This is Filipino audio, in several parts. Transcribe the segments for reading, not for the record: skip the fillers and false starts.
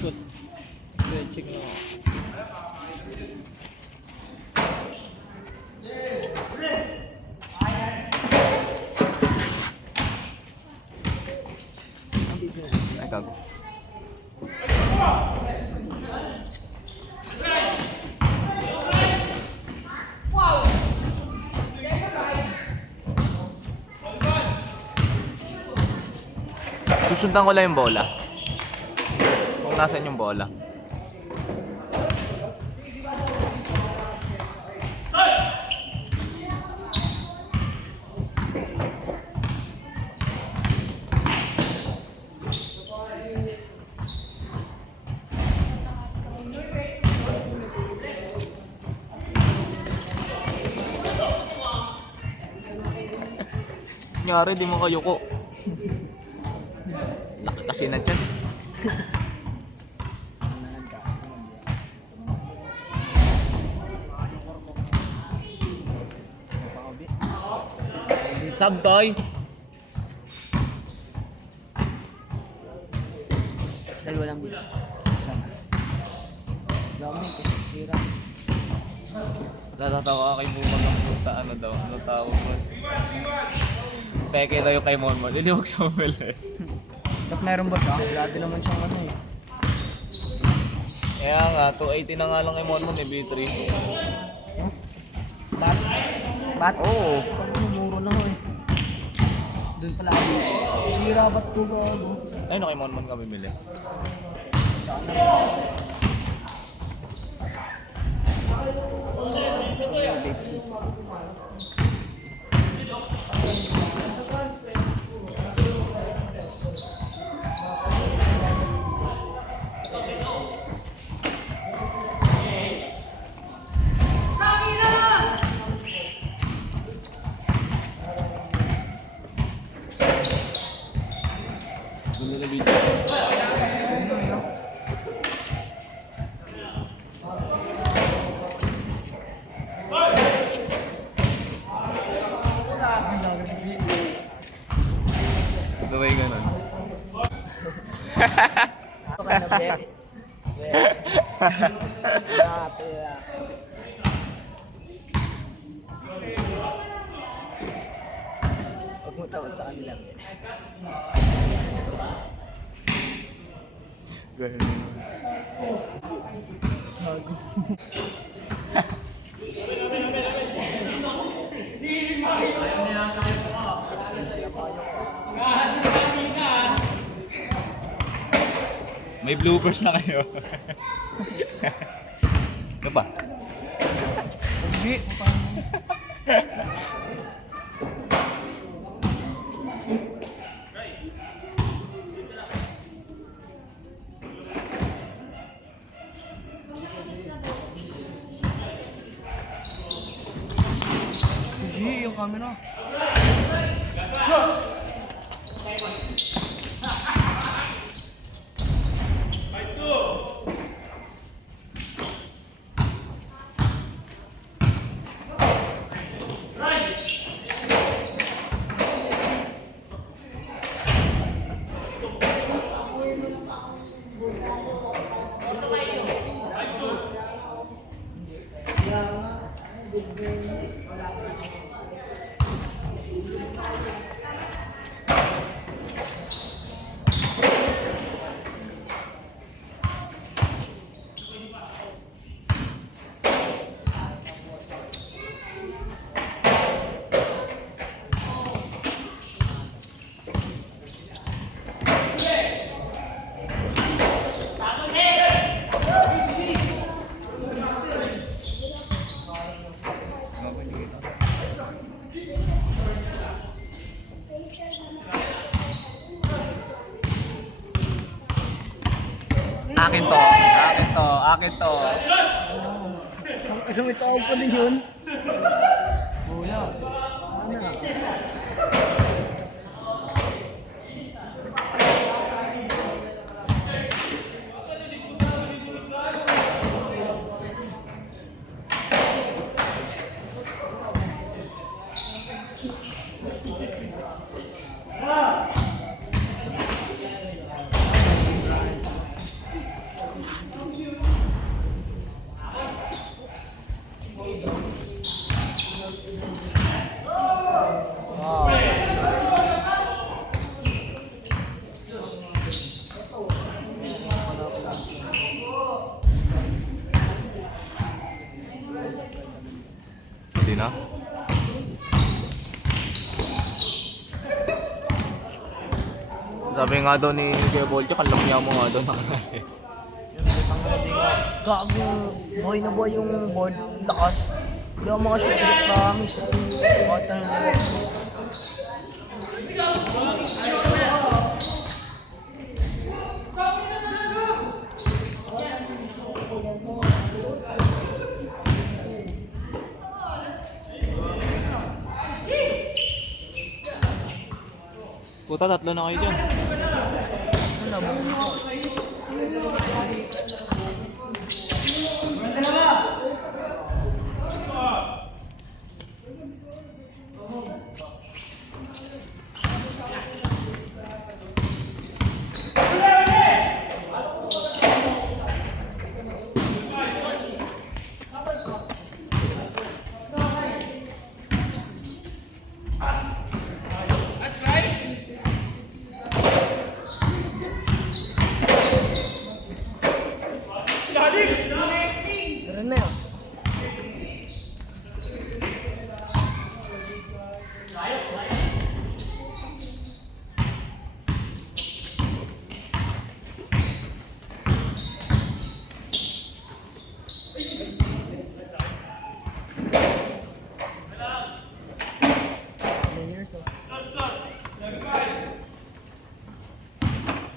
ikot. Stretching lang ako. Ay, gago. Susundan ko lang yung bola. Kung nasaan yung bola. Nangyari, di mo kayuko. Laki kasi na dyan. Sabtoy. Dalawa lang dito. Sana. Gamit eh. Sira. Natatawa kay Mumon ng puta, ano daw, ano tawag mo. Peke daw yung kay Monmon, liliwag siya mamili. Ba't meron ba siya? Wala din naman siyang ano eh. Kaya nga, 280 na nga lang kay Monmon, may B3. Bat? Bat? Oo. Pag mumuro na ho eh. Doon pala ako. Sira ba't ko gago? Ayun, kay Monmon ka bibili. Saan na? Gulo na video. Ano ba yung ganun? Ako ka na very. Grabe ah. Huwag mo tawad sa kanila. Ganun. May bloopers na kayo. Ano ba? Hindi. Hindi yung camera. Akin to, akin to, akin to. Ano may tawag pa din yun? Kuya. Ano? no? Sabi nga daw ni Kuya Bolchak, ang lamya mo nga daw nakakali. Gago, buhay na buhay yung board. Lakas. Hindi ako makashoot ulit, promise. Bakit ka na lang? Puta, tatlo na kayo dyan. Ano, buhay ko. Ganun na yun. Layers of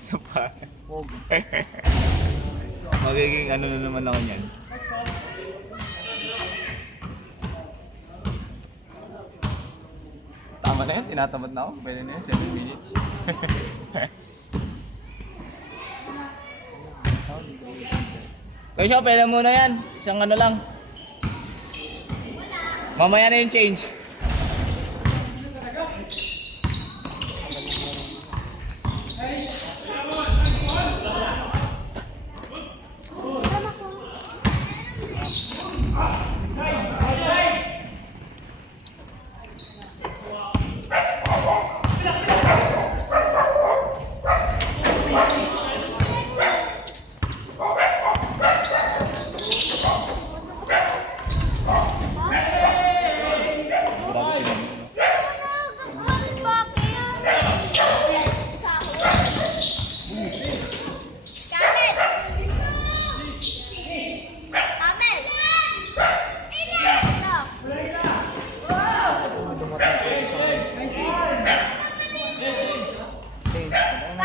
Isa pa. fog. Magiging ano na naman ako niyan. Tama na yun, tinatamad na ako. Pwede na yun, 7 minutes. Kaya pwede muna yan. Isang ano lang. Mamaya na yung change.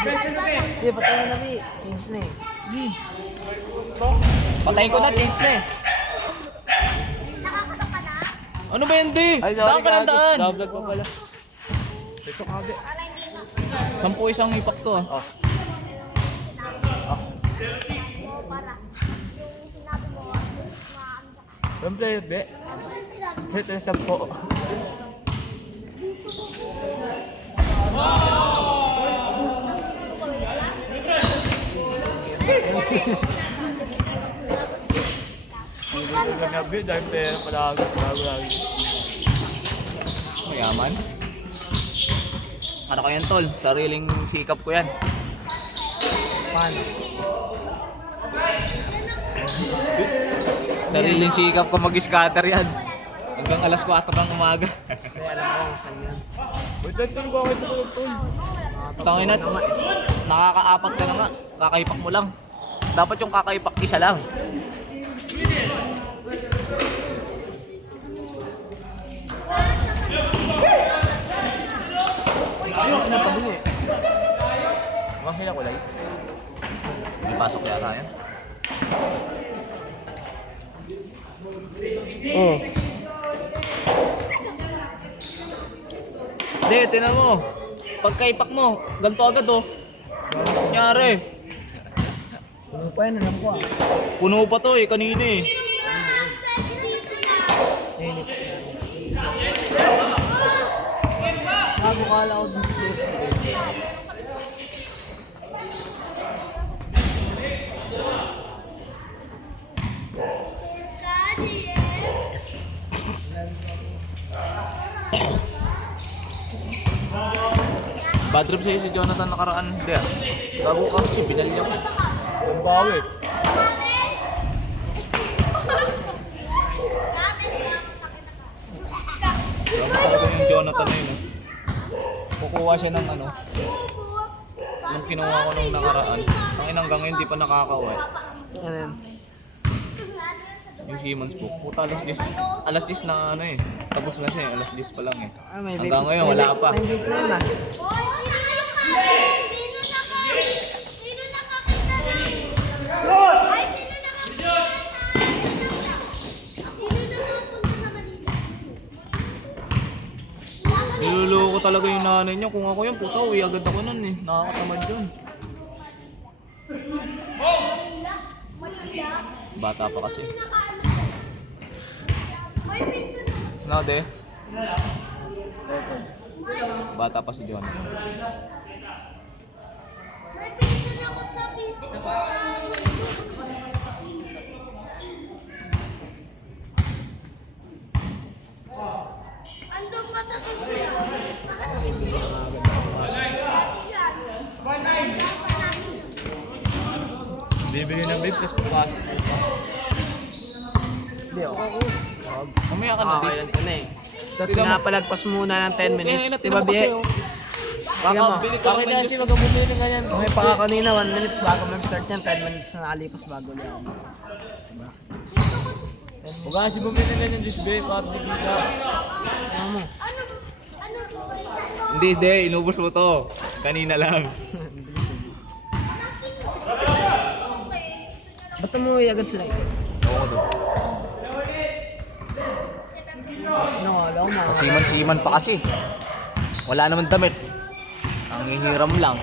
Grabe sila. Hindi, patay mo na, Bi. Change na eh. Patay ko na, change na eh. Ano ba yan, di? Daan ka ng daan. Vlog pa pala. Ito kabe. 10 isang ipak to ah. Siyempre, be. Ito yung 10. Gabi, dahil pera palagi. Mayaman. Ano kayan tol? Sariling sikap ko yan. Paano? Sariling sikap ko mag-scatter yan. Hanggang alas 4 ng umaga. Kaya alam ko kung saan yan. Wait, lang ko ako ito tol. Tangin na, nakakaapat ka na nga. Kakaipak mo lang. Dapat yung kakaipak isa lang. Ayun, kinatabi mo eh. Huwag sila kulay. May pasok yata yan. Oo. Hindi, tinan mo. Pagkaipak mo, ganito agad oh. Nangyari. Ano pa yan, alam ko ah. Puno pa to eh, kanina eh. Init. Bago kala ko dito. Bad trip sa'yo si Jonathan nakaraan. Hindi ah. Gago ka kasi, binalya ko. Ang bawi. Grabe talaga yung Jonathan na yun. Kukuha siya ng ano. Nung kinuha ko nung nakaraan. Ang hanggang ngayon hindi pa nakakauwi. Ano yun? Yung Siemens book. Puta alas 10 na ano eh. Tapos na siya eh. Alas 10 pa lang eh. Ah, may Hanggang vape- ngayon may wala vape- pa. May vape na yun ah. Niluloko talaga yung nanay niya. Kung ako yun, puta, uwi agad ako nun eh. Nakakatamad yun. Bata pa kasi. Nade? Bata pa si John. Andun pa sa tuloy. Bibili ng vape, tapos papasok. Hindi ako. Mamaya ka na, di. Kailan ka na eh. Dapat pinapalagpas muna ng 10 minutes. Diba, Bie? Baka Tingnan mo. bili ka Bakit lang kasi mag-abumili ng ganyan? Okay pa ka kanina, 1 minutes bago mag-start yan. 10 minutes na nakalipas bago ulit ako. Huwag kasi bumili ng ganyan, Disbe, para bibigla. Ano mo? Hindi, inubos mo to. Kanina lang. Ba't umuwi agad sila ito? Oo, doon. No, alam mo. Siman pa kasi. Wala naman damit. Ang hihiram lang.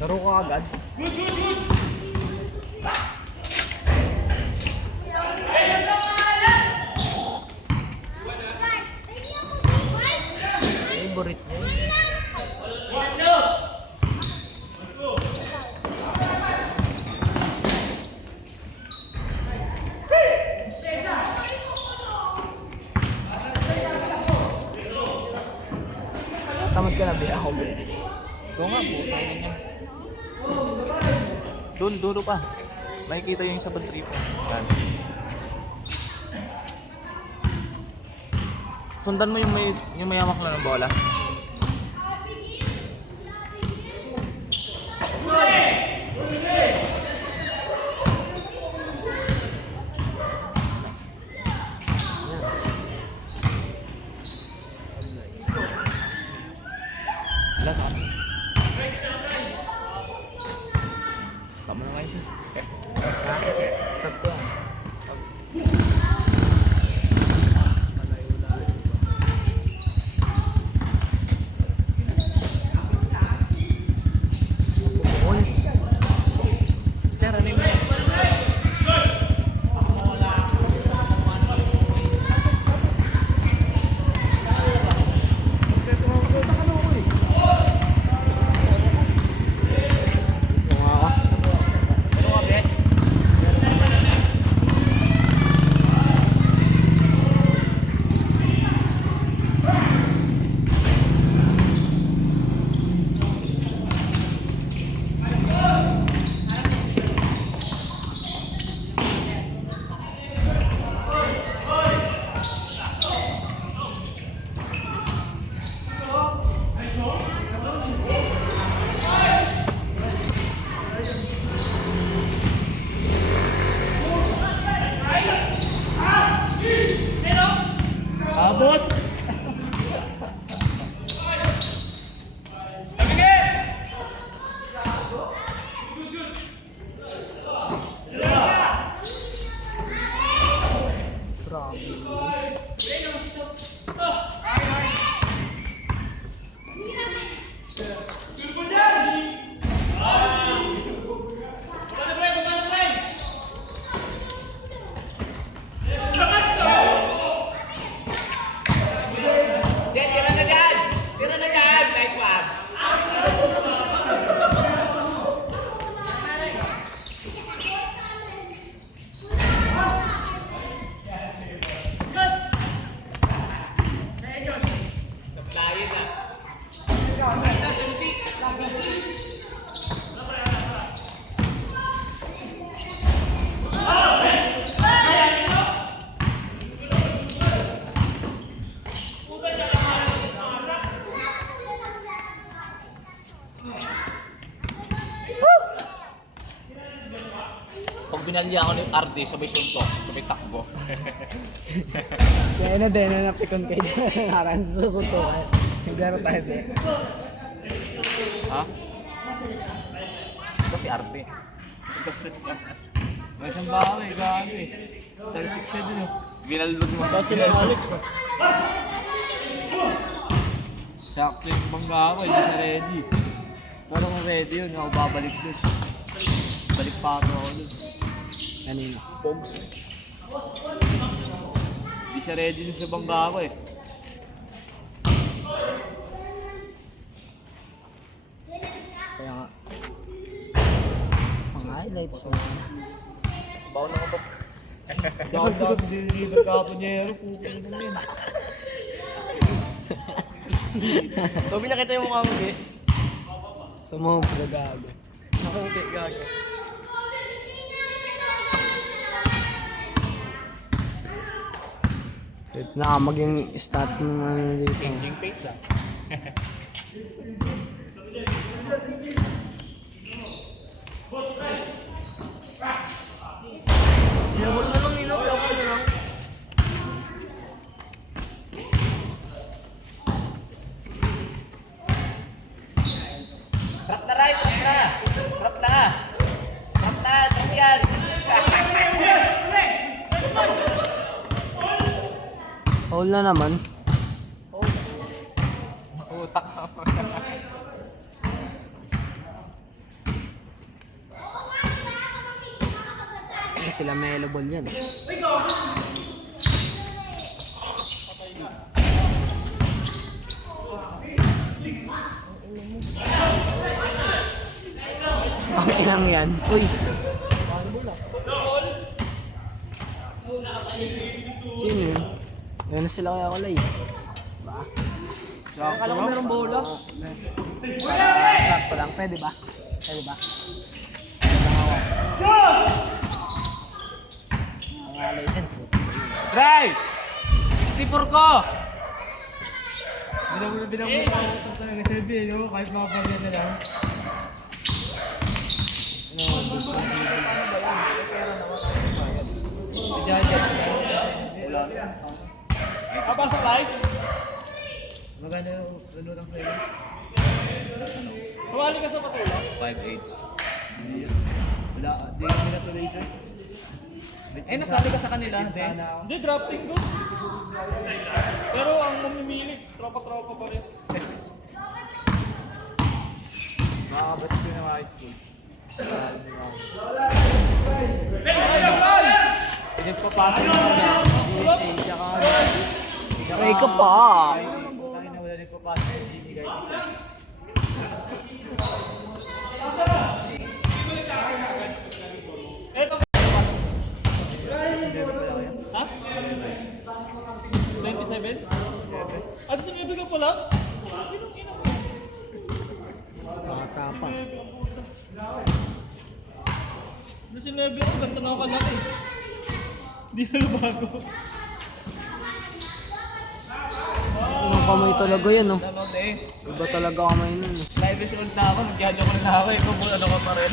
Laro ka agad. Favorite niya. Tamad ka na, Bia. Ako, Bia. Ito nga po, tayo niya. Doon, dulo pa. Makikita yung sa bad trip. Yan. Sundan mo yung may hamak na ng bola. Wala sa akin. Tama na ngayon siya. Stop ko. Sir, ano yung mga? Abot! Pinalya ako ni RD, sabay suntok, sabay takbo. Kaya na din, napikon kayo dyan. Naran sa suntukan. Naglaro tayo din. Ha? Ito si RD. May isang baka may gaano eh. Talsik siya dun oh. Ginaldog mo. Bakit sila Alex oh. Sakto yung bangga ako, hindi siya ready. Pero kung ready yun, ako babalik dun. Balik pa ako dun. Kanina. Pogs. Hindi siya ready dun sa bangga ako eh. Kaya nga. Mga highlights na. Bawa na ko Dami deliver kaponyero, pukin mo yun. Toby, nakita yung mukha mo, eh. Sumobra gago. Ako, hindi, gago. Ito na maging stat ng ano dito. changing pace ah. Yabol na lang nino, yabol na lang. Trap na right, trap na! Trap na! Trap na! Trap yan! Foul na naman. Utak ka pa. Kasi sila Melo Ball yan. Ang inang yan. Uy. Sino yun? Yan na sila kaya kulay. Ba? Akala ko merong bola. Sakto lang. Pwede ba? Pwede ba? Nangalay din. Ray! 64 ko! Bilang mo pa ako sa nag-selfie, no? Kahit makapagyan na lang. Papasok live? Maganda yung ano lang sa'yo. Kumali ka sa patula? 5-8. Wala, di kami natuloy siya. Eh, nasali ka sa kanila, hindi? Hindi, drafting doon. Pero ang mamimili, tropa-tropa pa rin. Makakabat ko ng high school. Pinagpapasok ko na. USA, tsaka Aray ka pa. tayo na wala nagpapasok sa GG kahit isa. Eto. Hindi ba pala kaya? Ha? 27? Ah, gusto niyo ibigay ko lang? Inong ina mo. Bata pa. Ano si Nebe ko, ganda na ako kalaki. Hindi na bago. Ang kamay talaga yan, oh. Ano, te? Iba talaga kamay nun, oh. 5 years old na ako, nag-judge ako na ako. Ikaw mo, ano ka pa rin?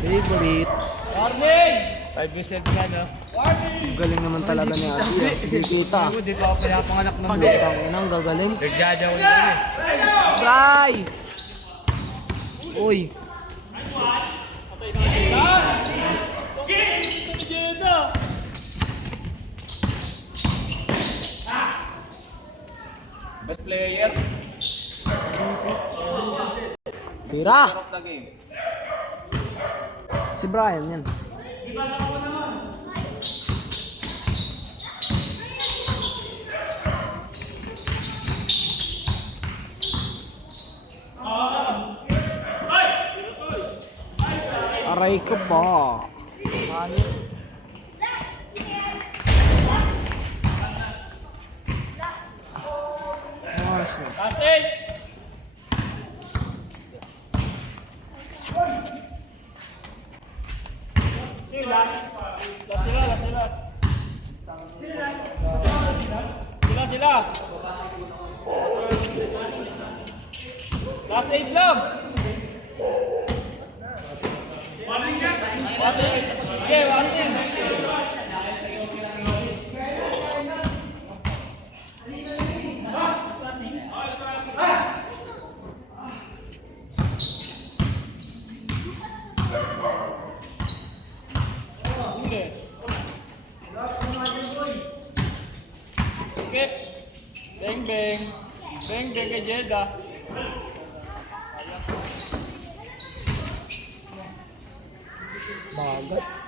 Favorite. Warning! 5 years old ka na. Ang galing naman talaga ni Ate. ah. Hindi kita. Ako, di pa ako pinapanganak ng Ang bata. ang gagaling. Nagjaja ko na rin. Try! Uy. Ito ni Jeda! Best player? Tira! Top na game. Si Brian yan. Aray ko pa. Awesome. Last 8! Sila! Sila! Last 8 lang! Pati Sige, Martin. Sige. Sige. Beng beng. Beng beng kay Jeddah. Bagat.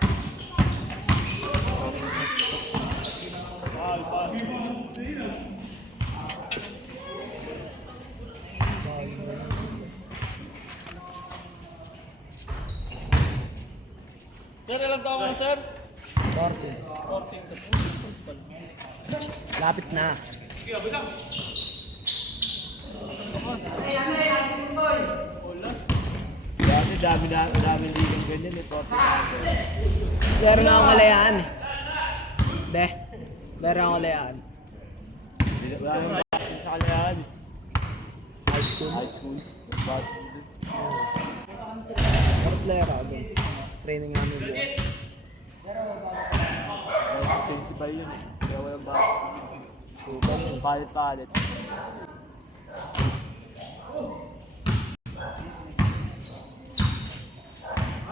Sir, ilang taon ka na, sir? 14. 14. Lapit na. Dami ligang ganyan eh. Meron akong kalayaan eh. Be, meron akong kalayaan. Wala nang vaccine sa kalayan. High school. High school. Vaccine din. Pero player ako dun. Training namin bukas. Principal yun eh. Kaya walang vaccine. Tutan yun. Palit-palit.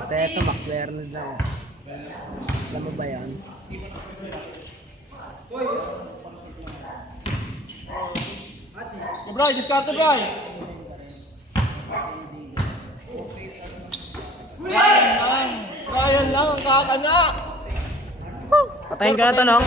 At eto, McLaren na. Alam mo ba yan? Bray, diskarte, Bray. Brian lang ang kakanya. Patayin ka na to, no?